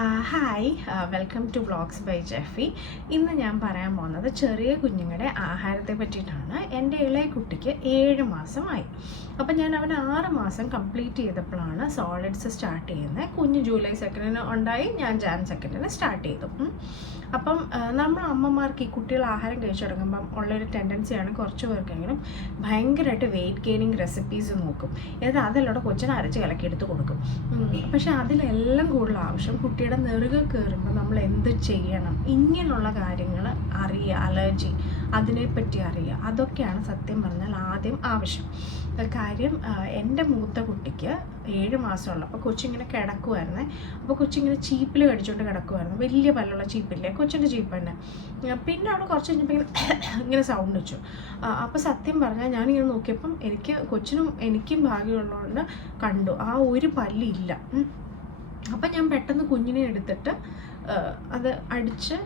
Hi, welcome to vlogs by Jeffy. ഇന്ന് ഞാൻ പറയാൻ പോകുന്നത് ചെറിയ കുഞ്ഞുങ്ങളുടെ ആഹാരത്തെ പറ്റിയിട്ടാണ്. എൻ്റെ ഇളയ കുട്ടിക്ക് 7 മാസമായി. അപ്പം ഞാൻ അവന് 6 മാസം കംപ്ലീറ്റ് ചെയ്തപ്പോഴാണ് സോളിഡ്സ് സ്റ്റാർട്ട് ചെയ്യുന്നത്. കുഞ്ഞ് ജൂലൈ 2 ഉണ്ടായി, ഞാൻ ജാൻ 2 സ്റ്റാർട്ട് ചെയ്തു. അപ്പം നമ്മൾ അമ്മമാർക്ക് ഈ കുട്ടികൾ ആഹാരം കഴിച്ചു തുടങ്ങുമ്പം ഉള്ളൊരു ടെൻഡൻസിയാണ് കുറച്ച് പേർക്കെങ്കിലും ഭയങ്കരമായിട്ട് വെയിറ്റ് ഗെയിനിങ് റെസിപ്പീസ് നോക്കും. എന്നിട്ട് അതിലൂടെ കൊച്ചിനെ അരച്ച് കലക്കി എടുത്ത് കൊടുക്കും. പക്ഷേ അതിലെല്ലാം കൂടുതൽ ആവശ്യം കുട്ടിയുടെ നെറുകെ കയറുമ്പോൾ നമ്മൾ എന്ത് ചെയ്യണം, ഇങ്ങനെയുള്ള കാര്യങ്ങൾ അറിയുക, അലർജി അതിനെപ്പറ്റി അറിയുക, അതൊക്കെയാണ് സത്യം പറഞ്ഞാൽ ആദ്യം ആവശ്യം. കാര്യം എൻ്റെ മൂത്ത കുട്ടിക്ക് 7 മാസമുള്ളപ്പോൾ കൊച്ചിങ്ങനെ കിടക്കുമായിരുന്നേ. അപ്പോൾ കൊച്ചിങ്ങനെ ചീപ്പിൽ കടിച്ചുകൊണ്ട് കിടക്കുമായിരുന്നു. വലിയ പല്ലുള്ള ചീപ്പില്ലേ, കൊച്ചിൻ്റെ ചീപ്പ് തന്നെ. പിന്നെ അവിടെ കുറച്ച് കഴിഞ്ഞപ്പോൾ ഇങ്ങനെ സൗണ്ട് വെച്ചു. അപ്പോൾ സത്യം പറഞ്ഞാൽ ഞാനിങ്ങനെ നോക്കിയപ്പം കൊച്ചിനും എനിക്കും ഭാഗ്യമുള്ളതുകൊണ്ട് കണ്ടു ആ ഒരു പല്ലില്ല. അപ്പം ഞാൻ പെട്ടെന്ന് കുഞ്ഞിനെ എടുത്തിട്ട് അത് അടിച്ച്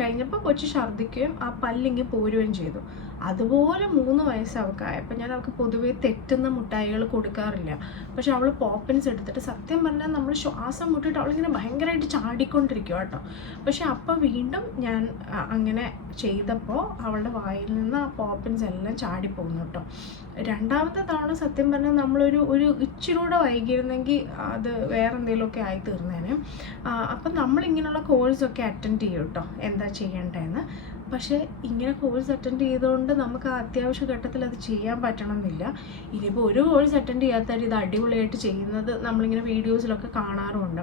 കഴിഞ്ഞപ്പോൾ കൊച്ചു ഛർദ്ദിക്കുകയും ആ പല്ലിങ്ങി പോരുകയും ചെയ്തു. അതുപോലെ 3 വയസ്സ് അവൾക്കായപ്പോൾ ഞാൻ അവൾക്ക് പൊതുവേ തെറ്റുന്ന മുട്ടായികൾ കൊടുക്കാറില്ല. പക്ഷെ അവൾ പോപ്പിൻസ് എടുത്തിട്ട് സത്യം പറഞ്ഞാൽ നമ്മൾ ശ്വാസം മുട്ടിയിട്ട് അവളിങ്ങനെ ഭയങ്കരമായിട്ട് ചാടിക്കൊണ്ടിരിക്കും കേട്ടോ. പക്ഷെ അപ്പോൾ വീണ്ടും ഞാൻ അങ്ങനെ ചെയ്തപ്പോൾ അവളുടെ വായിൽ നിന്ന് ആ പോപ്പിൻസ് എല്ലാം ചാടിപ്പോകുന്നു കേട്ടോ. രണ്ടാമത്തെ തവണ സത്യം പറഞ്ഞാൽ നമ്മളൊരു ഇച്ചിരൂടെ വൈകിയിരുന്നെങ്കിൽ അത് വേറെ എന്തെങ്കിലുമൊക്കെ ആയി തീർന്നേനെ. അപ്പം നമ്മളിങ്ങനെയുള്ള കോഴ്സൊക്കെ അറ്റൻഡ് ചെയ്യും കേട്ടോ, എന്താ ചെയ്യേണ്ടതെന്ന്. പക്ഷേ ഇങ്ങനെ കോഴ്സ് അറ്റൻഡ് ചെയ്തുകൊണ്ട് നമുക്ക് ആ അത്യാവശ്യ ഘട്ടത്തിൽ അത് ചെയ്യാൻ പറ്റണമെന്നില്ല. ഇനിയിപ്പോൾ ഒരു കോഴ്സ് അറ്റൻഡ് ചെയ്യാത്തവർ ഇത് അടിപൊളിയായിട്ട് ചെയ്യുന്നത് നമ്മളിങ്ങനെ വീഡിയോസിലൊക്കെ കാണാറുമുണ്ട്.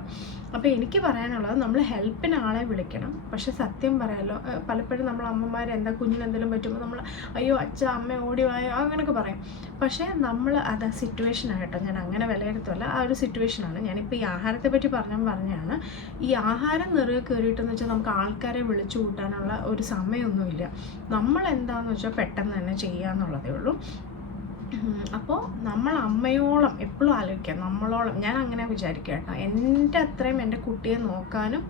അപ്പോൾ എനിക്ക് പറയാനുള്ളത്, നമ്മൾ ഹെൽപ്പിന് ആളെ വിളിക്കണം. പക്ഷെ സത്യം പറയാമല്ലോ, പലപ്പോഴും നമ്മൾ അമ്മമാർ എന്താ കുഞ്ഞിന് എന്തെങ്കിലും പറ്റുമ്പോൾ നമ്മൾ അയ്യോ അച്ഛ അമ്മ ഓടി വായോ അങ്ങനെയൊക്കെ പറയും. പക്ഷേ നമ്മൾ അത് ആ സിറ്റുവേഷനാണ് കേട്ടോ, ഞാൻ അങ്ങനെ വിലയിരുത്തുമല്ല, ആ ഒരു സിറ്റുവേഷനാണ്. ഞാനിപ്പോൾ ഈ ആഹാരത്തെ പറ്റി പറഞ്ഞാണ്. ഈ ആഹാരം നിറയെ കയറിയിട്ടെന്ന് വെച്ചാൽ നമുക്ക് ആൾക്കാരെ വിളിച്ചു കൂട്ടാനുള്ള ഒരു സമയമൊന്നുമില്ല. നമ്മൾ എന്താണെന്ന് വെച്ചാൽ പെട്ടെന്ന് തന്നെ ചെയ്യാന്നുള്ളതേ ഉള്ളൂ. അപ്പോൾ നമ്മൾ അമ്മയോളം എപ്പോഴും ആലോചിക്കുക, നമ്മളോളം. ഞാൻ അങ്ങനെ വിചാരിക്കുക കേട്ടോ, എൻ്റെ അത്രയും എൻ്റെ കുട്ടിയെ നോക്കാനും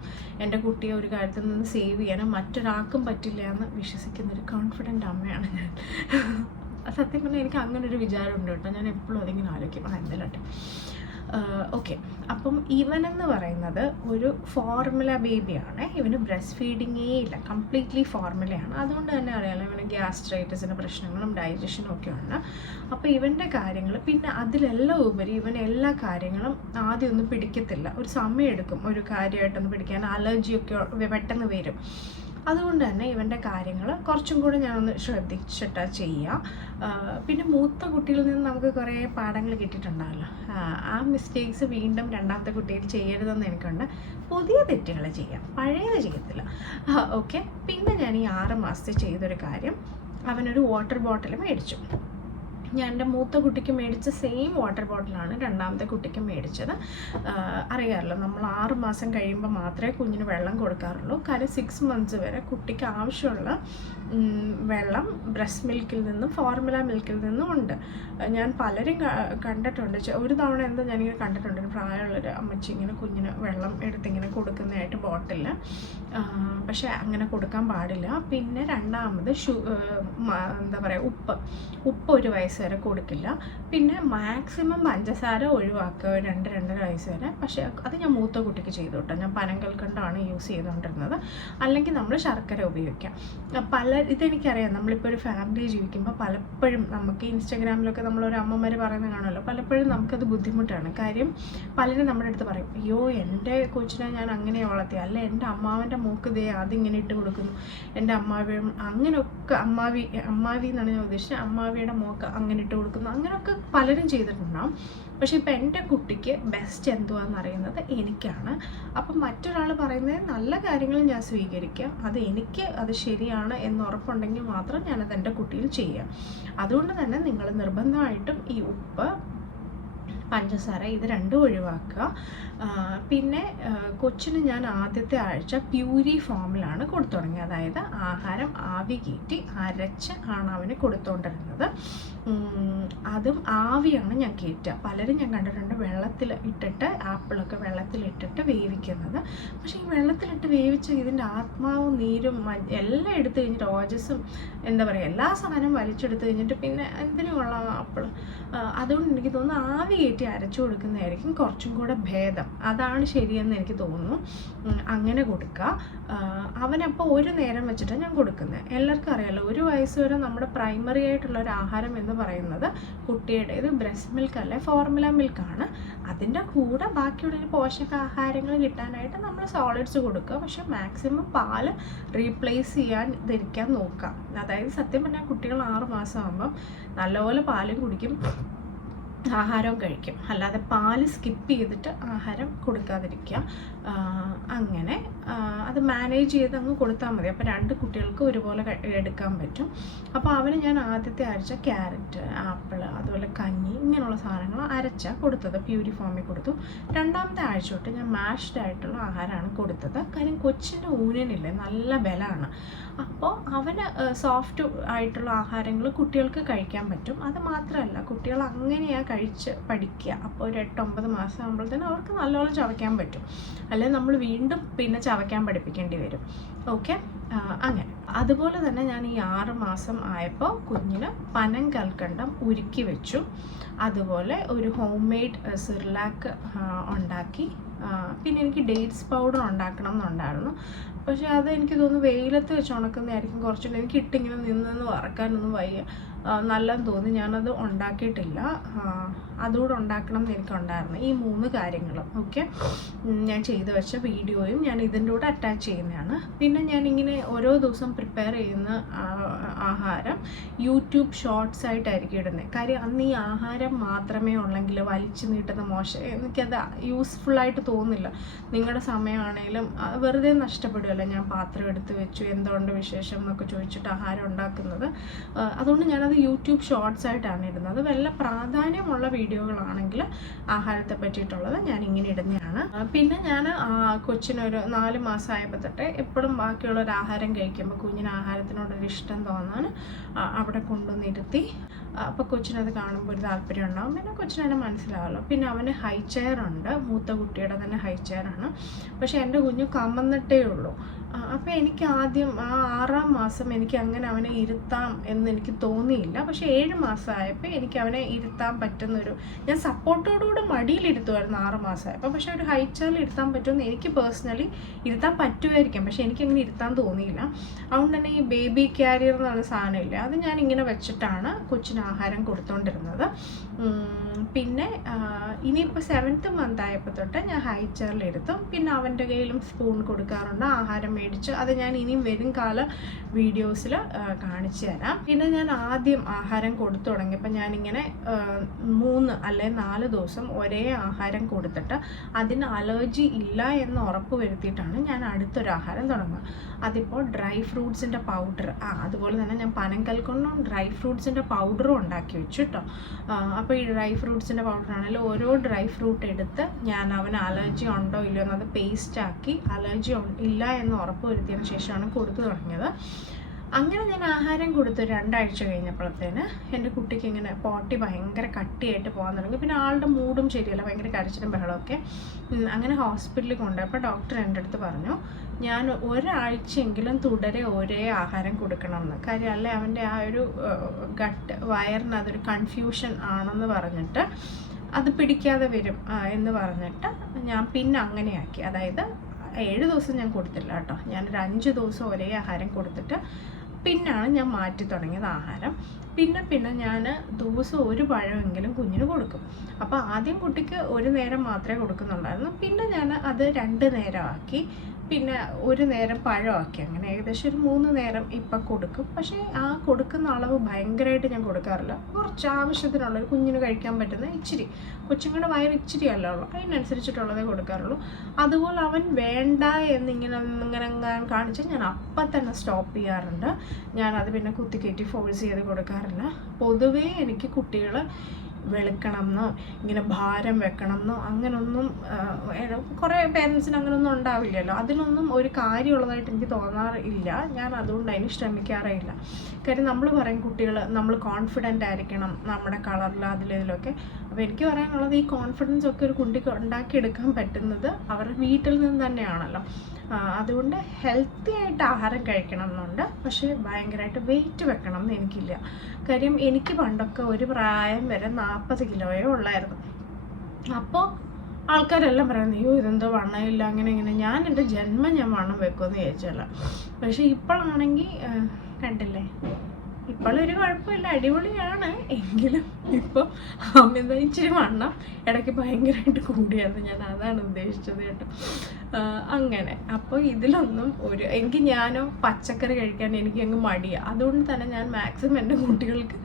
എൻ്റെ കുട്ടിയെ ഒരു കാര്യത്തിൽ നിന്ന് സേവ് ചെയ്യാനും മറ്റൊരാൾക്കും പറ്റില്ല എന്ന് വിശ്വസിക്കുന്നൊരു കോൺഫിഡൻ്റ് അമ്മയാണ് ഞാൻ. സത്യം പറഞ്ഞാൽ എനിക്ക് അങ്ങനെ ഒരു വിചാരമുണ്ട് കേട്ടോ. ഞാൻ എപ്പോഴും അതിങ്ങനെ ആലോചിക്കും, എന്തെല്ലാം. ഓക്കെ, അപ്പം ഇവനെന്ന് പറയുന്നത് ഒരു ഫോർമുല ബേബിയാണ്. ഇവന് ബ്രസ്റ്റ് ഫീഡിങ്ങേ ഇല്ല, കംപ്ലീറ്റ്ലി ഫോർമുലയാണ്. അതുകൊണ്ട് തന്നെ അറിയാമല്ലോ, ഇവന് ഗ്യാസ്ട്രൈറ്റിസിൻ്റെ പ്രശ്നങ്ങളും ഡൈജഷനും ഒക്കെ ഉണ്ട്. അപ്പോൾ ഇവൻ്റെ കാര്യങ്ങൾ, പിന്നെ അതിലെല്ലാം ഉപരി ഇവൻ എല്ലാ കാര്യങ്ങളും ആദ്യം ഒന്നും പിടിക്കത്തില്ല, ഒരു സമയം എടുക്കും ഒരു കാര്യമായിട്ടൊന്ന് പിടിക്കാൻ. അലർജിയൊക്കെ പെട്ടെന്ന് വരും. അതുകൊണ്ട് തന്നെ ഇവൻ്റെ കാര്യങ്ങൾ കുറച്ചും കൂടെ ഞാനൊന്ന് ശ്രദ്ധിച്ചിട്ട് ചെയ്യുക. പിന്നെ മൂത്ത കുട്ടികളിൽ നിന്ന് നമുക്ക് കുറേ പാഠങ്ങൾ കിട്ടിയിട്ടുണ്ടാവല്ലോ. ആ മിസ്റ്റേക്സ് വീണ്ടും രണ്ടാമത്തെ കുട്ടിയിൽ ചെയ്യരുതെന്ന് എനിക്കുണ്ട്. പുതിയ തെറ്റുകൾ ചെയ്യാം, പഴയത് ചെയ്യത്തില്ല. ഓക്കെ, പിന്നെ ഞാൻ ഈ 6 മാസത്തെ ചെയ്തൊരു കാര്യം, അവനൊരു വാട്ടർ ബോട്ടിൽ മേടിച്ചു. ഞാൻ എൻ്റെ മൂത്ത കുട്ടിക്ക് മേടിച്ച സെയിം വാട്ടർ ബോട്ടിലാണ് രണ്ടാമത്തെ കുട്ടിക്ക് മേടിച്ചത്. അറിയാമല്ലോ, നമ്മൾ 6 മാസം കഴിയുമ്പോൾ മാത്രമേ കുഞ്ഞിന് വെള്ളം കൊടുക്കാറുള്ളൂ. കാര്യം 6 മന്ത്സ് വരെ കുട്ടിക്ക് ആവശ്യമുള്ള വെള്ളം ബ്രസ്റ്റ് മിൽക്കിൽ നിന്നും ഫോർമുല മിൽക്കിൽ നിന്നും ഉണ്ട്. ഞാൻ പലരും കണ്ടിട്ടുണ്ട്. ഒരു തവണ എന്താ ഞാനിങ്ങനെ കണ്ടിട്ടുണ്ട്, ഒരു പ്രായമുള്ളൊരു അമ്മച്ചി ഇങ്ങനെ കുഞ്ഞിന് വെള്ളം എടുത്തിങ്ങനെ കൊടുക്കുന്നതായിട്ട് ബോട്ടിൽ. പക്ഷേ അങ്ങനെ കൊടുക്കാൻ പാടില്ല. പിന്നെ രണ്ടാമത് എന്താ പറയുക, ഉപ്പ് 1 വയസ്സ് വരെ കൊടുക്കില്ല. പിന്നെ മാക്സിമം പഞ്ചസാര ഒഴിവാക്കുക 2-2.5 വയസ്സ് വരെ. പക്ഷേ അത് ഞാൻ മൂത്ത കുട്ടിക്ക് ചെയ്തു കേട്ടോ. ഞാൻ പനങ്കൽക്കണ്ടാണ് യൂസ് ചെയ്തുകൊണ്ടിരുന്നത്. അല്ലെങ്കിൽ നമ്മൾ ശർക്കര ഉപയോഗിക്കാം. ഇതെനിക്കറിയാം, നമ്മളിപ്പോൾ ഒരു ഫാമിലി ജീവിക്കുമ്പോൾ പലപ്പോഴും നമുക്ക് ഇൻസ്റ്റാഗ്രാമിലൊക്കെ നമ്മളൊരു അമ്മമാർ പറയുന്നത് കാണുമല്ലോ, പലപ്പോഴും നമുക്കത് ബുദ്ധിമുട്ടാണ്. കാര്യം പലരും നമ്മുടെ അടുത്ത് പറയും, അയ്യോ എൻ്റെ കൊച്ചിനെ ഞാൻ അങ്ങനെ വളർത്തി, അല്ല എൻ്റെ അമ്മാവൻ്റെ മൂക്ക് ദേ അതിങ്ങനെ ഇട്ട് കൊടുക്കുന്നു, എൻ്റെ അമ്മാവി അങ്ങനെയൊക്കെ അമ്മാവി എന്നാണ് ഞാൻ ഉദ്ദേശിച്ചത്, അമ്മാവിയുടെ മൂക്ക് അങ്ങനെ ഇട്ട് കൊടുക്കുന്നു, അങ്ങനെയൊക്കെ പലരും ചെയ്തിട്ടുണ്ടാവും. പക്ഷെ ഇപ്പം എൻ്റെ കുട്ടിക്ക് ബെസ്റ്റ് എന്തുവാന്ന് അറിയുന്നത് എനിക്കാണ്. അപ്പം മറ്റൊരാൾ പറയുന്നത് നല്ല കാര്യങ്ങൾ ഞാൻ സ്വീകരിക്കുക, അത് ശരിയാണ് എന്ന് ഉറപ്പുണ്ടെങ്കിൽ മാത്രം ഞാനത് എൻ്റെ കുട്ടിയിൽ ചെയ്യാം. അതുകൊണ്ട് തന്നെ നിങ്ങൾ നിർബന്ധമായിട്ടും ഈ ഉപ്പ്, പഞ്ചസാര ഇത് രണ്ടും ഒഴിവാക്കുക. പിന്നെ കൊച്ചിന് ഞാൻ ആദ്യത്തെ ആഴ്ച പ്യൂരി ഫോമിലാണ് കൊടുത്തു തുടങ്ങിയത്. അതായത് ആഹാരം ആവി കയറ്റി അരച്ച് ആണ് അവന് കൊടുത്തുകൊണ്ടിരുന്നത്. അതും ആവിയാണ് ഞാൻ കയറ്റുക. പലരും ഞാൻ കണ്ടിട്ടുണ്ട് വെള്ളത്തിൽ ഇട്ടിട്ട്, ആപ്പിളൊക്കെ വെള്ളത്തിലിട്ടിട്ട് വേവിക്കുന്നത്. പക്ഷേ ഈ വെള്ളത്തിലിട്ട് വേവിച്ച് ഇതിൻ്റെ ആത്മാവും നീരും എല്ലാം എടുത്തു കഴിഞ്ഞിട്ട്, ഓജസ്സും എന്താ പറയുക എല്ലാ സാധനവും വലിച്ചെടുത്ത് കഴിഞ്ഞിട്ട് പിന്നെ എന്തിനുള്ള ആപ്പിൾ. അതുകൊണ്ട് എനിക്ക് തോന്നുന്നു ആവി കയറ്റി അരച്ചു കൊടുക്കുന്നതായിരിക്കും കുറച്ചും കൂടെ ഭേദം. അതാണ് ശരിയെന്ന് എനിക്ക് തോന്നുന്നു. അങ്ങനെ കൊടുക്കുക. അവനപ്പോൾ ഒരു നേരം വെച്ചിട്ടാണ് ഞാൻ കൊടുക്കുന്നത്. എല്ലാവർക്കും അറിയാമല്ലോ, 1 വയസ്സ് വരെ നമ്മുടെ പ്രൈമറി ആയിട്ടുള്ള ഒരു ആഹാരം എന്ന് പറയുന്നത് കുട്ടിയുടേത് ബ്രസ്റ്റ് മിൽക്ക് അല്ലെ ഫോർമുല മിൽക്കാണ്. അതിൻ്റെ കൂടെ ബാക്കിയുള്ള പോഷകാഹാരങ്ങൾ കിട്ടാനായിട്ട് നമ്മൾ സോളിഡ്സ് കൊടുക്കുക. പക്ഷെ മാക്സിമം പാല് റീപ്ലേസ് ചെയ്യാതിരിക്കാൻ നോക്കാം. അതായത് സത്യം പറഞ്ഞാൽ കുട്ടികൾ 6 മാസം ആകുമ്പം നല്ലപോലെ പാലും കുടിക്കും, ആഹാരവും കഴിക്കും. അല്ലാതെ പാല് സ്കിപ്പ് ചെയ്തിട്ട് ആഹാരം കൊടുക്കാതിരിക്കുക. അങ്ങനെ അത് മാനേജ് ചെയ്ത് അങ്ങ് കൊടുത്താൽ മതി. അപ്പോൾ 2 കുട്ടികൾക്ക് ഒരുപോലെ എടുക്കാൻ പറ്റും. അപ്പോൾ അവന് ഞാൻ ആദ്യത്തെ ആഴ്ച ക്യാരറ്റ്, ആപ്പിൾ, അതുപോലെ കഞ്ഞി ഇങ്ങനെയുള്ള സാധനങ്ങൾ അരച്ചാണ് കൊടുത്തത്, പ്യൂരി ഫോമിൽ കൊടുത്തു. 2ാമത്തെ ആഴ്ച തൊട്ട് ഞാൻ മാഷ്ഡ് ആയിട്ടുള്ള ആഹാരമാണ് കൊടുത്തത്. കാര്യം കൊച്ചിൻ്റെ ഊനിനില്ലേ നല്ല ബലമാണ്. അപ്പോൾ അവന് സോഫ്റ്റ് ആയിട്ടുള്ള ആഹാരങ്ങൾ കുട്ടികൾക്ക് കഴിക്കാൻ പറ്റും. അത് മാത്രമല്ല, കുട്ടികൾ അങ്ങനെയാണ് കഴിച്ച് പഠിക്കുക. അപ്പോൾ ഒരു 8-9 മാസം ആകുമ്പോഴത്തേനും അവർക്ക് നല്ലോണം ചവയ്ക്കാൻ പറ്റും. അല്ലെങ്കിൽ നമ്മൾ വീണ്ടും പിന്നെ ചവയ്ക്കാൻ പഠിപ്പിക്കേണ്ടി വരും. ഓക്കെ, അങ്ങനെ. അതുപോലെ തന്നെ ഞാൻ ഈ 6 മാസം ആയപ്പോൾ കുഞ്ഞിന് പനം കൽക്കണ്ടം ഉരുക്കി വെച്ചു. അതുപോലെ ഒരു ഹോം മെയ്ഡ് സിർലാക്ക് ഉണ്ടാക്കി. പിന്നെ എനിക്ക് ഡേറ്റ്സ് പൗഡർ ഉണ്ടാക്കണം എന്നുണ്ടായിരുന്നു. പക്ഷേ അത് എനിക്ക് തോന്നുന്നു വെയിലത്ത് വെച്ച് ഉണക്കുന്നതായിരിക്കും കുറച്ചുകൂടി. എനിക്ക് ഇട്ടിങ്ങനെ നിന്ന് വറക്കാനൊന്നും വയ്യ, നല്ലതെന്ന് തോന്നി. ഞാനത് ഉണ്ടാക്കിയിട്ടില്ല. അതുകൂടെ ഉണ്ടാക്കണം എന്ന് എനിക്കുണ്ടായിരുന്നു. ഈ 3 കാര്യങ്ങളും ഓക്കെ ഞാൻ ചെയ്തു വെച്ച വീഡിയോയും ഞാൻ ഇതിൻ്റെ കൂടെ അറ്റാച്ച് ചെയ്യുന്നതാണ്. പിന്നെ ഞാനിങ്ങനെ ഓരോ ദിവസം പ്രിപ്പയർ ചെയ്യുന്ന ആഹാരം യൂട്യൂബ് ഷോർട്സ് ആയിട്ടായിരിക്കും ഇടുന്നത്. കാര്യം അന്ന് ഈ ആഹാരം മാത്രമേ ഉള്ളെങ്കിൽ വലിച്ചു നീട്ടുന്ന മോശം, എനിക്കത് യൂസ്ഫുള്ളായിട്ട് തോന്നില്ല. നിങ്ങളുടെ സമയമാണെങ്കിലും വെറുതെ നഷ്ടപ്പെടുമല്ലോ. ഞാൻ പാത്രം എടുത്ത് വെച്ചു, എന്തുകൊണ്ട് വിശേഷം എന്നൊക്കെ ചോദിച്ചിട്ട് ആഹാരം ഉണ്ടാക്കുന്നത്. അതുകൊണ്ട് ഞാനത് യൂട്യൂബ് ഷോർട്സ് ആയിട്ടാണ് ഇടുന്നത്. വല്ല പ്രാധാന്യമുള്ള വീഡിയോകളാണെങ്കിൽ ആഹാരത്തെ പറ്റിയിട്ടുള്ളത് ഞാൻ ഇങ്ങനെ ഇടുന്നതാണ്. പിന്നെ ഞാൻ കൊച്ചിനൊരു 4 മാസം ആയപ്പോൾ തൊട്ട് എപ്പോഴും ബാക്കിയുള്ളൊരു ആഹാരം കഴിക്കുമ്പോൾ കുഞ്ഞിന് ആഹാരത്തിനോടൊരു ഇഷ്ടം തോന്നാൻ അവിടെ കൊണ്ടുവന്നിരുത്തി. അപ്പോൾ കൊച്ചിനത് കാണുമ്പോൾ ഒരു താല്പര്യം ഉണ്ടാകും. പിന്നെ കൊച്ചിനെ മനസ്സിലാവുമല്ലോ. പിന്നെ അവന് ഹൈ ചെയർ ഉണ്ട്, മൂത്ത കുട്ടിയുടെ തന്നെ ഹൈ ചെയറാണ്. പക്ഷേ എൻ്റെ കുഞ്ഞ് കമന്നിട്ടേ ഉള്ളൂ. അപ്പോൾ എനിക്ക് ആദ്യം 6-ാം മാസം എനിക്ക് അങ്ങനെ അവനെ ഇരുത്താം എന്ന് എനിക്ക് തോന്നിയില്ല. പക്ഷേ 7 മാസമായപ്പോൾ എനിക്ക് അവനെ ഇരുത്താൻ പറ്റുന്നൊരു, ഞാൻ സപ്പോർട്ടോടുകൂടെ മടിയിലിരുത്തുമായിരുന്നു 6 മാസമായപ്പോൾ. പക്ഷേ ഒരു ഹൈ ചെയറിൽ ഇരുത്താൻ പറ്റുമെന്ന് എനിക്ക് പേഴ്സണലി ഇരുത്താൻ പറ്റുമായിരിക്കും. പക്ഷേ എനിക്കങ്ങനെ ഇരുത്താൻ തോന്നിയില്ല. അതുകൊണ്ട് തന്നെ ഈ ബേബി ക്യാരിയർ എന്ന് പറഞ്ഞ സാധനമില്ല, അത് ഞാൻ ഇങ്ങനെ വെച്ചിട്ടാണ് കൊച്ചിന് ആഹാരം കൊടുത്തുകൊണ്ടിരുന്നത്. പിന്നെ ഇനിയിപ്പോൾ 7th മന്ത് ആയപ്പോൾ തൊട്ട് ഞാൻ ഹൈ ചെയറിലിരുത്തും. പിന്നെ അവൻ്റെ കയ്യിലും സ്പൂൺ കൊടുക്കാറുണ്ട്, ആഹാരം മേടിച്ച്. അത് ഞാൻ ഇനിയും വരും കാല വീഡിയോസിൽ കാണിച്ചു തരാം. പിന്നെ ഞാൻ ആദ്യം ആഹാരം കൊടുത്തു തുടങ്ങിയപ്പോൾ ഞാനിങ്ങനെ 3 അല്ലെങ്കിൽ 4 ദിവസം ഒരേ ആഹാരം കൊടുത്തിട്ട് അതിന് അലർജി ഇല്ല എന്ന് ഉറപ്പ് വരുത്തിയിട്ടാണ് ഞാൻ അടുത്തൊരു ആഹാരം തുടങ്ങുക. അതിപ്പോൾ ഡ്രൈ ഫ്രൂട്ട്സിൻ്റെ പൗഡർ, അതുപോലെ തന്നെ ഞാൻ പനം കൽക്കൊണ്ടും ഡ്രൈ ഫ്രൂട്ട്സിൻ്റെ പൗഡറും ഉണ്ടാക്കി വെച്ചു കേട്ടോ. അപ്പോൾ ഈ ഡ്രൈ ഫ്രൂട്ട്സിൻ്റെ പൗഡർ ആണെങ്കിലും ഓരോ ഡ്രൈ ഫ്രൂട്ട് എടുത്ത് ഞാൻ അവന് അലർജി ഉണ്ടോ ഇല്ലയോ എന്നത് പേസ്റ്റാക്കി അലർജി ഇല്ല എന്ന് ഉറപ്പ് വരുത്തിയതിന് ശേഷമാണ് കൊടുത്തു തുടങ്ങിയത്. അങ്ങനെ ഞാൻ ആഹാരം കൊടുത്ത് 2 ആഴ്ച കഴിഞ്ഞപ്പോഴത്തേന് എൻ്റെ കുട്ടിക്ക് ഇങ്ങനെ പോട്ടി ഭയങ്കര കട്ടിയായിട്ട് പോകാൻ തുടങ്ങി. പിന്നെ ആളുടെ മൂഡും ശരിയല്ല, ഭയങ്കര കരച്ചിലും ബഹളമൊക്കെ. അങ്ങനെ ഹോസ്പിറ്റലിൽ കൊണ്ടുപോയപ്പോൾ ഡോക്ടർ എൻ്റെ അടുത്ത് പറഞ്ഞു, ഞാൻ 1 ആഴ്ചയെങ്കിലും തുടരെ ഒരേ ആഹാരം കൊടുക്കണം എന്ന്. കാര്യം അല്ലേ അവൻ്റെ ആ ഒരു ഗട്ട് വയറിന് അതൊരു കൺഫ്യൂഷൻ ആണെന്ന് പറഞ്ഞിട്ട് അത് പിടിക്കാതെ വരും എന്ന് പറഞ്ഞിട്ട് ഞാൻ പിന്നെ അങ്ങനെയാക്കി. അതായത് 7 ദിവസം ഞാൻ കൊടുത്തില്ല കേട്ടോ, ഞാനൊരു 5 ദിവസം ഒരേ ആഹാരം കൊടുത്തിട്ട് പിന്നാണ് ഞാൻ മാറ്റി തുടങ്ങിയത് ആഹാരം. പിന്നെ ഞാൻ ദിവസം 1 പഴമെങ്കിലും കുഞ്ഞിന് കൊടുക്കും. അപ്പോൾ ആദ്യം കുട്ടിക്ക് 1 നേരം മാത്രമേ കൊടുക്കുന്നുണ്ടായിരുന്നു. പിന്നെ ഞാൻ അത് 2 നേരമാക്കി, പിന്നെ 1 നേരം പഴമാക്കി. അങ്ങനെ ഏകദേശം ഒരു 3 നേരം ഇപ്പം കൊടുക്കും. പക്ഷേ ആ കൊടുക്കുന്ന അളവ് ഭയങ്കരമായിട്ട് ഞാൻ കൊടുക്കാറില്ല. കുറച്ച് ആവശ്യത്തിനുള്ളൊരു കുഞ്ഞിന് കഴിക്കാൻ പറ്റുന്ന ഇച്ചിരി, കൊച്ചുങ്ങളുടെ വയറ് ഇച്ചിരി അല്ല ഉള്ളൂ, അതിനനുസരിച്ചിട്ടുള്ളതേ കൊടുക്കാറുള്ളൂ. അതുപോലെ അവൻ വേണ്ട എന്നിങ്ങനെ കാണിച്ചാൽ ഞാൻ അപ്പം തന്നെ സ്റ്റോപ്പ് ചെയ്യാറുണ്ട്. ഞാനത് പിന്നെ കുത്തിക്കയറ്റി ഫോഴ്സ് ചെയ്ത് കൊടുക്കാറില്ല. പൊതുവേ എനിക്ക് കുട്ടികൾ വെളുക്കണം എന്നോ ഇങ്ങനെ ഭാരം വെക്കണം എന്നോ അങ്ങനൊന്നും കുറേ പേരൻസിന് അങ്ങനൊന്നും ഉണ്ടാവില്ലല്ലോ. അതിനൊന്നും ഒരു കാര്യമുള്ളതായിട്ട് എനിക്ക് തോന്നാറില്ല. ഞാൻ അതുകൊണ്ട് അതിന് ശ്രമിക്കാറേ ഇല്ല. കാര്യം നമ്മൾ പറയും കുട്ടികൾ നമ്മൾ കോൺഫിഡൻ്റ് ആയിരിക്കണം നമ്മുടെ കളറിൽ അതിലൊക്കെ. അപ്പോൾ എനിക്ക് പറയാനുള്ളത് ഈ കോൺഫിഡൻസ് ഒക്കെ ഒരു കുട്ടിക്ക് ഉണ്ടാക്കിയെടുക്കാൻ പറ്റുന്നത് അവരുടെ വീട്ടിൽ നിന്ന് തന്നെയാണല്ലോ. അതുകൊണ്ട് ഹെൽത്തി ആയിട്ട് ആഹാരം കഴിക്കണം എന്നുണ്ട്. പക്ഷേ ഭയങ്കരമായിട്ട് വെയിറ്റ് വെക്കണം എന്ന് എനിക്കില്ല. കാര്യം എനിക്ക് പണ്ടൊക്കെ ഒരു പ്രായം വരെ 40 കിലോയേ ഉള്ളായിരുന്നു. അപ്പോൾ ആൾക്കാരെല്ലാം പറയുന്നത് അയ്യോ ഇതെന്തോ വണ്ണമില്ല അങ്ങനെ ഇങ്ങനെ. ഞാൻ എൻ്റെ ജന്മം ഞാൻ വണ്ണം വെക്കുമെന്ന് വിചാരിച്ചല്ല. പക്ഷേ ഇപ്പോഴാണെങ്കിൽ കണ്ടില്ലേ, ഇപ്പോഴൊരു കുഴപ്പമില്ല, അടിപൊളിയാണ്. എങ്കിലും ഇപ്പോൾ അമിത ഇച്ചിരി വണ്ണം ഇടയ്ക്ക് ഭയങ്കരമായിട്ട് കൂടിയായിരുന്നു. ഞാൻ അതാണ് ഉദ്ദേശിച്ചത് കേട്ടോ. അങ്ങനെ അപ്പോൾ ഇതിലൊന്നും എനിക്ക് ഞാനോ പച്ചക്കറി കഴിക്കാൻ എനിക്ക് അങ്ങ് മടിയാണ്. അതുകൊണ്ട് തന്നെ ഞാൻ മാക്സിമം എൻ്റെ കുട്ടികൾക്ക്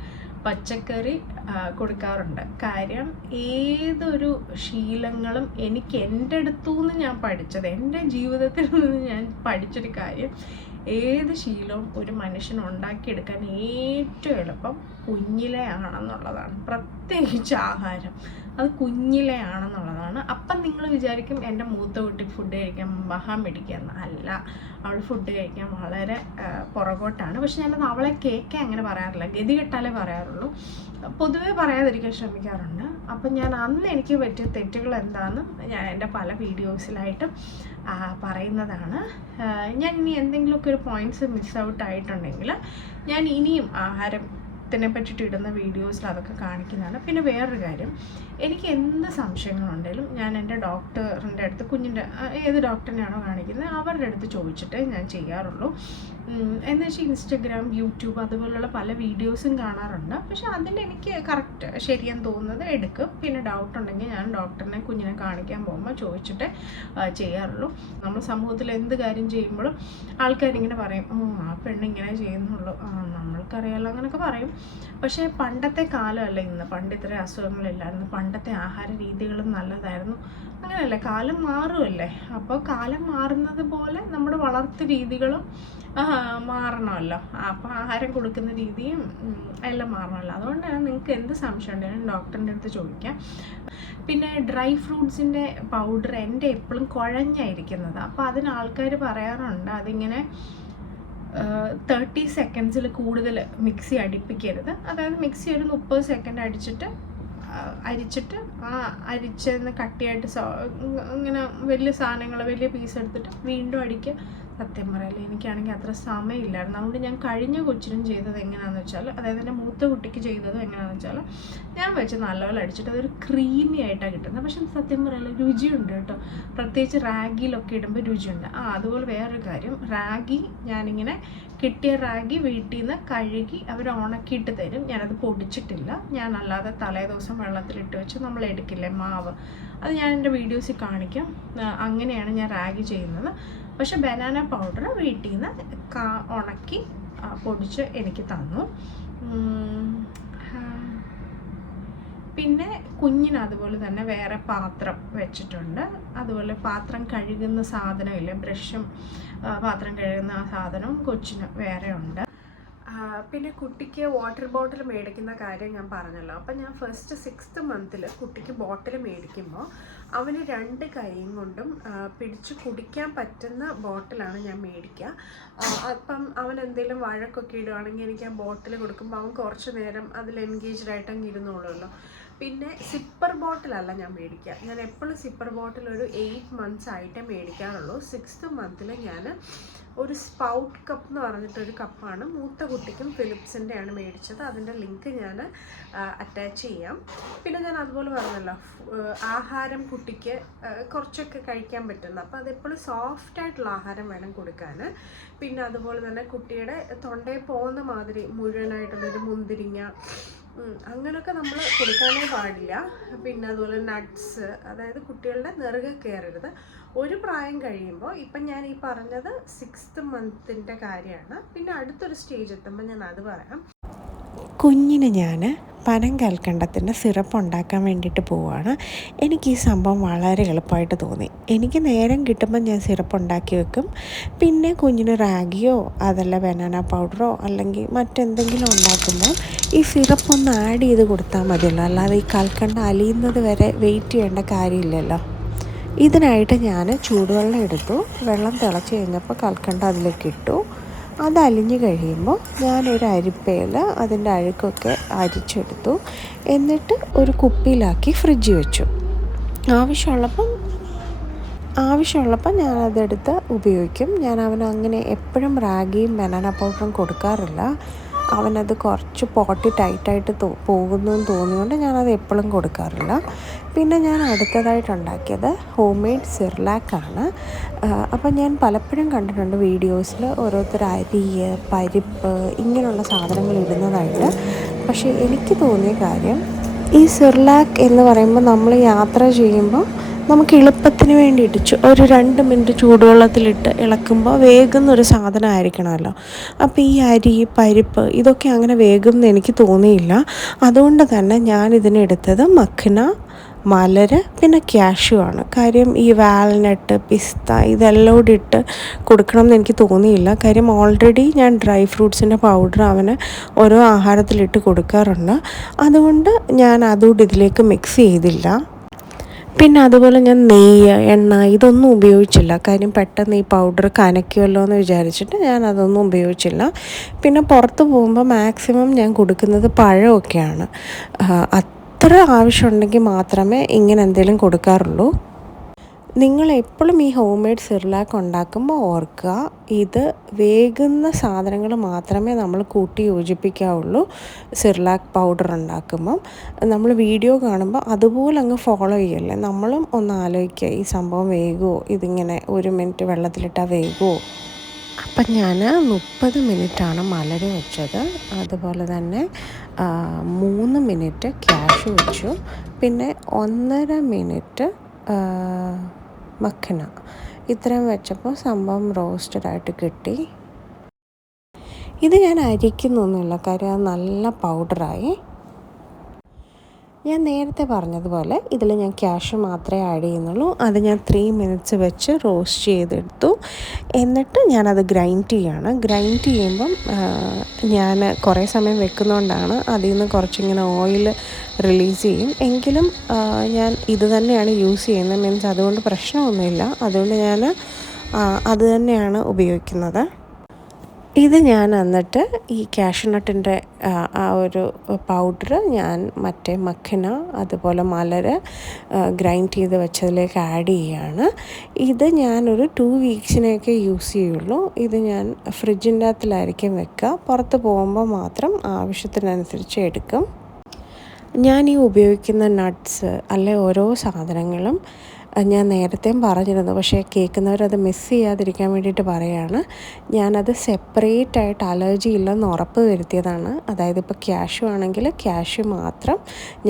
പച്ചക്കറി കൊടുക്കാറുണ്ട്. കാര്യം ഏതൊരു ശീലങ്ങളും എനിക്ക് എൻ്റെ അടുത്തുനിന്ന് ഞാൻ പഠിച്ചത്, എൻ്റെ ജീവിതത്തിൽ നിന്ന് ഞാൻ പഠിച്ചൊരു കാര്യം, ഏത് ശീലവും ഒരു മനുഷ്യൻ ഉണ്ടാക്കിയെടുക്കാൻ ഏറ്റവും എളുപ്പം കുഞ്ഞിലെ ആണെന്നുള്ളതാണ്. പ്രത്യേകിച്ച് ആഹാരം അത് കുഞ്ഞിലെ ആണെന്നുള്ളതാണ്. അപ്പം നിങ്ങൾ വിചാരിക്കും എൻ്റെ മൂത്ത കുട്ടി ഫുഡ് കഴിക്കാൻ മഹാമിടിക്കുകയെന്ന്. അല്ല, അവൾ ഫുഡ് കഴിക്കാൻ വളരെ പുറകോട്ടാണ്. പക്ഷെ ഞാനത് അവളെ കേൾക്കാൻ അങ്ങനെ പറയാറില്ല, ഗതികെട്ടാലേ പറയാറുള്ളൂ. പൊതുവേ പറയാതിരിക്കാൻ ശ്രമിക്കാറുണ്ട്. അപ്പം ഞാൻ അന്ന് എനിക്ക് പറ്റിയ തെറ്റുകൾ എന്താണെന്നും ഞാൻ എൻ്റെ പല വീഡിയോസിലായിട്ടും പറയുന്നതാണ്. ഞാൻ ഇനി എന്തെങ്കിലുമൊക്കെ ഒരു പോയിൻറ്റ്സ് മിസ് ഔട്ട് ആയിട്ടുണ്ടെങ്കിൽ ഞാൻ ഇനിയും ആഹാരത്തിനെ പറ്റിയിട്ട് ഇടുന്ന വീഡിയോസിൽ അതൊക്കെ കാണിക്കുന്നതാണ്. പിന്നെ വേറൊരു കാര്യം, എനിക്ക് എന്ത് സംശയങ്ങളുണ്ടെങ്കിലും ഞാൻ എൻ്റെ ഡോക്ടറിൻ്റെ അടുത്ത്, കുഞ്ഞിൻ്റെ ഏത് ഡോക്ടറിനെയാണോ കാണിക്കുന്നത് അവരുടെ അടുത്ത് ചോദിച്ചിട്ടേ ഞാൻ ചെയ്യാറുള്ളൂ. എന്ന് വെച്ചാൽ ഇൻസ്റ്റഗ്രാം, യൂട്യൂബ് അതുപോലുള്ള പല വീഡിയോസും കാണാറുണ്ട്. പക്ഷെ അതിൽ എനിക്ക് കറക്റ്റ് ശരിയെന്ന് തോന്നുന്നത് എടുക്കും. പിന്നെ ഡൗട്ട് ഉണ്ടെങ്കിൽ ഞാൻ ഡോക്ടറിനെ കുഞ്ഞിനെ കാണിക്കാൻ പോകുമ്പോൾ ചോദിച്ചിട്ടേ ചെയ്യാറുള്ളൂ. നമ്മൾ സമൂഹത്തിൽ എന്ത് കാര്യം ചെയ്യുമ്പോഴും ആൾക്കാരിങ്ങനെ പറയും, ആ പെണ്ണിങ്ങനെ ചെയ്യുന്നുള്ളൂ, നമ്മൾക്കറിയാമല്ലോ അങ്ങനെയൊക്കെ പറയും. പക്ഷേ പണ്ടത്തെ കാലമല്ല ഇന്ന്. പണ്ട് ഇത്രയും അസുഖങ്ങളില്ലായിരുന്നു. പണ്ടത്തെ ആഹാര രീതികളും നല്ലതായിരുന്നു. അങ്ങനെയല്ലേ, കാലം മാറുമല്ലേ. അപ്പോൾ കാലം മാറുന്നത് പോലെ നമ്മുടെ വളർത്തു രീതികളും മാറണമല്ലോ. അപ്പോൾ ആഹാരം കൊടുക്കുന്ന രീതിയും എല്ലാം മാറണമല്ലോ. അതുകൊണ്ടാണ് നിങ്ങൾക്ക് എന്ത് സംശയം ഉണ്ടെങ്കിലും ഡോക്ടറിൻ്റെ അടുത്ത് ചോദിക്കാം. പിന്നെ ഡ്രൈ ഫ്രൂട്ട്സിൻ്റെ പൗഡർ എൻ്റെ എപ്പോഴും കുഴഞ്ഞായിരിക്കുന്നത്. അപ്പോൾ അതിന് ആൾക്കാർ പറയാറുണ്ട് അതിങ്ങനെ 30 സെക്കൻഡ്സിൽ കൂടുതൽ മിക്സി അടുപ്പിക്കരുത്. അതായത് മിക്സി ഒരു 30 സെക്കൻഡ് അരിച്ചിട്ട് ആ അരിച്ചെന്ന് കട്ടിയായിട്ട് ഇങ്ങനെ വലിയ സാധനങ്ങൾ വലിയ പീസ് എടുത്തിട്ട് വീണ്ടും അടിക്കുക. സത്യം പറയല്ലേ, എനിക്കാണെങ്കിൽ അത്ര സമയമില്ലായിരുന്നു. അതുകൊണ്ട് ഞാൻ കഴിഞ്ഞ കൊച്ചിനും ചെയ്തത് എങ്ങനെയാണെന്ന് വെച്ചാൽ, അതായത് എൻ്റെ മൂത്ത കുട്ടിക്ക് ചെയ്തത് എങ്ങനെയാണെന്ന് വെച്ചാൽ, ഞാൻ വെച്ച് നല്ലപോലെ അടിച്ചിട്ട് അതൊരു ക്രീമി ആയിട്ടാണ് കിട്ടുന്നത്. പക്ഷെ സത്യം പറയല്ല, രുചിയുണ്ട് കേട്ടോ. പ്രത്യേകിച്ച് റാഗിയിലൊക്കെ ഇടുമ്പോൾ രുചിയുണ്ട്. അതുപോലെ വേറൊരു കാര്യം, റാഗി ഞാനിങ്ങനെ കിട്ടിയ റാഗി വീട്ടിൽ നിന്ന് കഴുകി അവർ ഉണക്കിയിട്ട് തരും. ഞാനത് പൊടിച്ചിട്ടില്ല. ഞാൻ അല്ലാതെ തലേദിവസം വെള്ളത്തിലിട്ട് വെച്ച് നമ്മൾ എടുക്കില്ലേ മാവ്, അത് ഞാൻ എൻ്റെ വീഡിയോസിൽ കാണിക്കാം. അങ്ങനെയാണ് ഞാൻ റാഗി ചെയ്യുന്നത്. പക്ഷെ ബനാന പൗഡർ വീട്ടിൽ നിന്ന് ഉണക്കി പൊടിച്ച് എനിക്ക് തന്നു. പിന്നെ കുഞ്ഞിന് അതുപോലെ തന്നെ വേറെ പാത്രം വെച്ചിട്ടുണ്ട്. അതുപോലെ പാത്രം കഴുകുന്ന സാധനമില്ലേ, ബ്രഷും പാത്രം കഴുകുന്ന ആ സാധനവും കൊച്ചിന് വേറെ ഉണ്ട്. പിന്നെ കുട്ടിക്ക് വാട്ടർ ബോട്ടിൽ മേടിക്കുന്ന കാര്യം ഞാൻ പറഞ്ഞല്ലോ. അപ്പം ഞാൻ ഫസ്റ്റ് 6th മന്തിൽ കുട്ടിക്ക് ബോട്ടിൽ മേടിക്കുമ്പോൾ അവന് 2 കൈയും കൊണ്ടും പിടിച്ച് കുടിക്കാൻ പറ്റുന്ന ബോട്ടിലാണ് ഞാൻ മേടിക്കുക. അപ്പം അവൻ എന്തെങ്കിലും വഴക്കൊക്കെ ഇടുകയാണെങ്കിൽ എനിക്ക് ആ ബോട്ടിൽ കൊടുക്കുമ്പോൾ അവൻ കുറച്ച് നേരം അതിൽ എൻഗേജ്ഡ് ആയിട്ട് അങ്ങ് ഇരുന്നോളുമല്ലോ. പിന്നെ സിപ്പർ ബോട്ടിലല്ല ഞാൻ മേടിക്കുക. ഞാൻ എപ്പോഴും സിപ്പർ ബോട്ടിൽ ഒരു 8 months ആയിട്ടേ മേടിക്കാറുള്ളൂ. 6th മന്തിൽ ഞാൻ ഒരു സ്പൗട്ട് കപ്പ് എന്ന് പറഞ്ഞിട്ടൊരു കപ്പാണ് മൂത്ത കുട്ടിക്കും ഫിലിപ്സിൻ്റെയാണ് മേടിച്ചത്. അതിൻ്റെ ലിങ്ക് ഞാൻ അറ്റാച്ച് ചെയ്യാം. പിന്നെ ഞാൻ അതുപോലെ പറഞ്ഞല്ലോ, ആഹാരം കുട്ടിക്ക് കുറച്ചൊക്കെ കഴിക്കാൻ പറ്റുന്ന, അപ്പോൾ അതെപ്പോഴും സോഫ്റ്റായിട്ടുള്ള ആഹാരം വേണം കൊടുക്കാൻ. പിന്നെ അതുപോലെ തന്നെ കുട്ടിയുടെ തൊണ്ടയിൽ പോകുന്ന മാതിരി മുഴുവനായിട്ടുള്ളൊരു മുന്തിരിങ്ങ അങ്ങനെയൊക്കെ നമ്മൾ കൊടുക്കാനേ പാടില്ല. പിന്നെ അതുപോലെ നട്ട്സ്, അതായത് കുട്ടികളുടെ നെറുകെ കയറരുത്. ഒരു പ്രായം കഴിയുമ്പോൾ, ഇപ്പം ഞാൻ ഈ പറഞ്ഞത് 6th മന്തിൻ്റെ കാര്യമാണ്. പിന്നെ അടുത്തൊരു സ്റ്റേജ് എത്തുമ്പോൾ ഞാൻ അത് പറയാം. കുഞ്ഞിന് ഞാൻ പനം കൽക്കണ്ടത്തിൻ്റെ സിറപ്പ് ഉണ്ടാക്കാൻ വേണ്ടിയിട്ട് പോവുകയാണ്. എനിക്ക് ഈ സംഭവം വളരെ എളുപ്പമായിട്ട് തോന്നി. എനിക്ക് നേരം കിട്ടുമ്പോൾ ഞാൻ സിറപ്പ് ഉണ്ടാക്കി വെക്കും. പിന്നെ കുഞ്ഞിന് റാഗിയോ അതല്ല ബനാന പൗഡറോ അല്ലെങ്കിൽ മറ്റെന്തെങ്കിലും ഉണ്ടാക്കുമ്പോൾ ഈ സിറപ്പ് ഒന്ന് ആഡ് ചെയ്ത് കൊടുത്താൽ മതിയല്ലോ. അല്ലാതെ ഈ കൽക്കണ്ട അലിയുന്നത് വരെ വെയിറ്റ് ചെയ്യേണ്ട കാര്യമില്ലല്ലോ. ഇതിനായിട്ട് ഞാൻ ചൂടുവെള്ളം എടുത്തു. വെള്ളം തിളച്ച് കഴിഞ്ഞപ്പോൾ കൽക്കണ്ട അതിലേക്ക് ഇട്ടു. അത് അലിഞ്ഞ് കഴിയുമ്പോൾ ഞാനൊരു അരിപ്പയിൽ അതിൻ്റെ അഴുക്കൊക്കെ അരിച്ചെടുത്തു. എന്നിട്ട് ഒരു കുപ്പിയിലാക്കി ഫ്രിഡ്ജിൽ വെച്ചു. ആവശ്യമുള്ളപ്പം ഞാനതെടുത്ത് ഉപയോഗിക്കും. ഞാൻ അവന് അങ്ങനെ എപ്പോഴും റാഗിയും ബനാന പൗഡറും കൊടുക്കാറില്ല. അവനത് കുറച്ച് പോട്ടി ടൈറ്റായിട്ട് പോകുന്നു എന്ന് തോന്നിയുകൊണ്ട് ഞാനത് എപ്പോഴും കൊടുക്കാറില്ല. പിന്നെ ഞാൻ അടുത്തതായിട്ടുണ്ടാക്കിയത് ഹോം മെയ്ഡ് സിർലാക്കാണ്. അപ്പം ഞാൻ പലപ്പോഴും കണ്ടിട്ടുണ്ട് വീഡിയോസിൽ ഓരോരുത്തർ അരി, പരിപ്പ് ഇങ്ങനെയുള്ള സാധനങ്ങൾ ഇടുന്നതായിട്ട്. പക്ഷേ എനിക്ക് തോന്നിയ കാര്യം, ഈ സിർലാക്ക് എന്ന് പറയുമ്പോൾ നമ്മൾ യാത്ര ചെയ്യുമ്പോൾ നമുക്ക് എളുപ്പത്തിന് വേണ്ടിയിട്ട് ഒരു 2 മിനിറ്റ് ചൂടുവെള്ളത്തിലിട്ട് ഇളക്കുമ്പോൾ വേകുന്നൊരു സാധനമായിരിക്കണമല്ലോ. അപ്പോൾ ഈ അരി, പരിപ്പ് ഇതൊക്കെ അങ്ങനെ വേകുമെന്ന് എനിക്ക് തോന്നിയില്ല. അതുകൊണ്ട് തന്നെ ഞാനിതിനെടുത്തത് മഖ്ന, മലര്, പിന്നെ ക്യാഷ്യൂ ആണ്. കാര്യം ഈ വാൽനട്ട്, പിസ്ത ഇതെല്ലാം കൂടി ഇട്ട് കൊടുക്കണം എന്ന് എനിക്ക് തോന്നിയില്ല. കാര്യം ഓൾറെഡി ഞാൻ ഡ്രൈ ഫ്രൂട്ട്സിൻ്റെ പൗഡർ അവന് ഓരോ ആഹാരത്തിലിട്ട് കൊടുക്കാറുണ്ട്. അതുകൊണ്ട് ഞാൻ അതുകൂടി ഇതിലേക്ക് മിക്സ് ചെയ്തില്ല. പിന്നെ അതുപോലെ ഞാൻ നെയ്യ്, എണ്ണ ഇതൊന്നും ഉപയോഗിച്ചില്ല. കാര്യം പെട്ടെന്ന് ഈ പൗഡർ കനയ്ക്കുമല്ലോ എന്ന് വിചാരിച്ചിട്ട് ഞാൻ അതൊന്നും ഉപയോഗിച്ചില്ല. പിന്നെ പുറത്ത് പോകുമ്പോൾ മാക്സിമം ഞാൻ കൊടുക്കുന്നത് പഴമൊക്കെയാണ്. അത്ര ആവശ്യമുണ്ടെങ്കിൽ മാത്രമേ ഇങ്ങനെ എന്തെങ്കിലും കൊടുക്കാറുള്ളൂ. നിങ്ങൾ എപ്പോഴും ഈ ഹോം മെയ്ഡ് സിർലാക്ക് ഉണ്ടാക്കുമ്പോൾ ഓർക്കുക, ഇത് വേകുന്ന സാധനങ്ങൾ മാത്രമേ നമ്മൾ കൂട്ടി യോജിപ്പിക്കാവുള്ളൂ. സിർലാക്ക് പൗഡർ ഉണ്ടാക്കുമ്പം നമ്മൾ വീഡിയോ കാണുമ്പോൾ അതുപോലെ അങ്ങ് ഫോളോ ചെയ്യല്ലേ. നമ്മളും ഒന്ന് ആലോചിക്കുക, ഈ സംഭവം വേകുമോ, ഇതിങ്ങനെ 1 മിനിറ്റ് വെള്ളത്തിലിട്ടാൽ വേകുമോ. അപ്പം ഞാൻ 30 മിനിറ്റാണ് മലര് വെച്ചത്. അതുപോലെ തന്നെ 3 മിനിറ്റ് ക്യാഷ്യൂ വെച്ചു. പിന്നെ 1.5 മിനിറ്റ് മഖ്ന. ഇത്രയും വെച്ചപ്പോൾ സംഭവം റോസ്റ്റഡായിട്ട് കിട്ടി. ഇത് ഞാൻ അരിക്കുന്നൊന്നുമില്ല, കാര്യം അത് നല്ല പൗഡറായി. ഞാൻ നേരത്തെ പറഞ്ഞതുപോലെ ഇതിൽ ഞാൻ ക്യാഷ്യൂ മാത്രമേ ആഡ് ചെയ്യുന്നുള്ളൂ. അത് ഞാൻ 3 മിനിറ്റ്സ് വെച്ച് റോസ്റ്റ് ചെയ്തെടുത്തു. എന്നിട്ട് ഞാനത് ഗ്രൈൻഡ് ചെയ്യുകയാണ്. ഗ്രൈൻഡ് ചെയ്യുമ്പം ഞാൻ കുറേ സമയം വെക്കുന്നതുകൊണ്ടാണ് അതിൽ നിന്ന് കുറച്ചിങ്ങനെ ഓയിൽ റിലീസ് ചെയ്യും. എങ്കിലും ഞാൻ ഇത് തന്നെയാണ് യൂസ് ചെയ്യുന്നത്. മീൻസ് അതുകൊണ്ട് പ്രശ്നമൊന്നുമില്ല. അതുകൊണ്ട് ഞാൻ അത് തന്നെയാണ് ഉപയോഗിക്കുന്നത്. ഇത് ഞാൻ എന്നിട്ട് ഈ കാഷ്യൂനട്ടിൻ്റെ ആ ഒരു പൗഡർ ഞാൻ മറ്റേ മഖ്ന അതുപോലെ മലര് ഗ്രൈൻഡ് ചെയ്ത് വെച്ചതിലേക്ക് ആഡ് ചെയ്യുകയാണ്. ഇത് ഞാനൊരു 2 വീക്സിനൊക്കെ യൂസ് ചെയ്യുള്ളൂ. ഇത് ഞാൻ ഫ്രിഡ്ജിൻ്റെ അകത്തിലായിരിക്കും വെക്കുക. പുറത്ത് പോകുമ്പോൾ മാത്രം ആവശ്യത്തിനനുസരിച്ച് എടുക്കും. ഞാൻ ഈ ഉപയോഗിക്കുന്ന നട്ട്സ് അല്ലെ ഓരോ സാധനങ്ങളും ഞാൻ നേരത്തെയും പറഞ്ഞിരുന്നു, പക്ഷേ കേൾക്കുന്നവരത് മിസ് ചെയ്യാതിരിക്കാൻ വേണ്ടിയിട്ട് പറയുകയാണ്. ഞാനത് സെപ്പറേറ്റ് ആയിട്ട് അലർജി ഇല്ലെന്ന് ഉറപ്പ് വരുത്തിയതാണ്. അതായത് ഇപ്പോൾ ക്യാഷ്യൂ ആണെങ്കിൽ ക്യാഷ്യൂ മാത്രം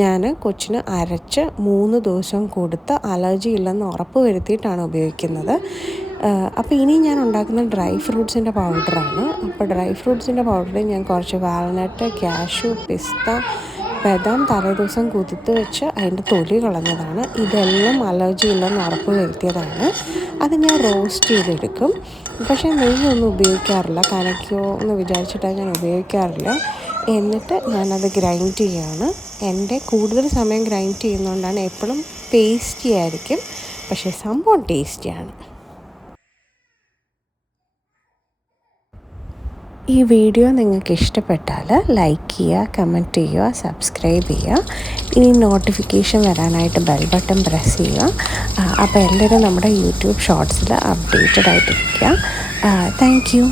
ഞാൻ കൊച്ചിന് അരച്ച് 3 ദിവസം കൊടുത്ത് അലർജി ഇല്ലെന്ന് ഉറപ്പ് വരുത്തിയിട്ടാണ് ഉപയോഗിക്കുന്നത്. അപ്പോൾ ഇനി ഞാൻ ഉണ്ടാക്കുന്ന ഡ്രൈ ഫ്രൂട്ട്സിൻ്റെ പൗഡറാണ്. അപ്പോൾ ഡ്രൈ ഫ്രൂട്ട്സിൻ്റെ പൗഡറിൽ ഞാൻ കുറച്ച് വാൽനട്ട്, ക്യാഷ്യൂ, പിസ്ത, ബദാം തലേദിവസം കുതിർത്ത് വെച്ച് അതിൻ്റെ തൊലി കളഞ്ഞതാണ്. ഇതെല്ലാം അലർജി ഇല്ലെന്ന് ഉറപ്പ് വരുത്തിയതാണ്. അത് ഞാൻ റോസ്റ്റ് ചെയ്തെടുക്കും. പക്ഷേ നെയ്യൊന്നും ഉപയോഗിക്കാറില്ല, കനയ്ക്കോ എന്ന് വിചാരിച്ചിട്ടാണ് ഞാൻ ഉപയോഗിക്കാറില്ല. എന്നിട്ട് ഞാനത് ഗ്രൈൻഡ് ചെയ്യുകയാണ്. എൻ്റെ കൂടുതൽ സമയം ഗ്രൈൻഡ് ചെയ്യുന്നതുകൊണ്ടാണ് എപ്പോഴും ടേസ്റ്റി ആയിരിക്കും, പക്ഷേ സംഭവം ടേസ്റ്റിയാണ്. ഈ വീഡിയോ നിങ്ങൾക്ക് ഇഷ്ടപ്പെട്ടാൽ ലൈക്ക് ചെയ്യുക, കമൻറ്റ് ചെയ്യുക, സബ്സ്ക്രൈബ് ചെയ്യുക. ഇനി നോട്ടിഫിക്കേഷൻ വരാനായിട്ട് ബെൽ ബട്ടൺ പ്രസ് ചെയ്യുക. അപ്പോൾ എല്ലാവരും നമ്മുടെ യൂട്യൂബ് ഷോർട്സിൽ അപ്ഡേറ്റഡ് ആയിട്ടിരിക്കുക. Thank you.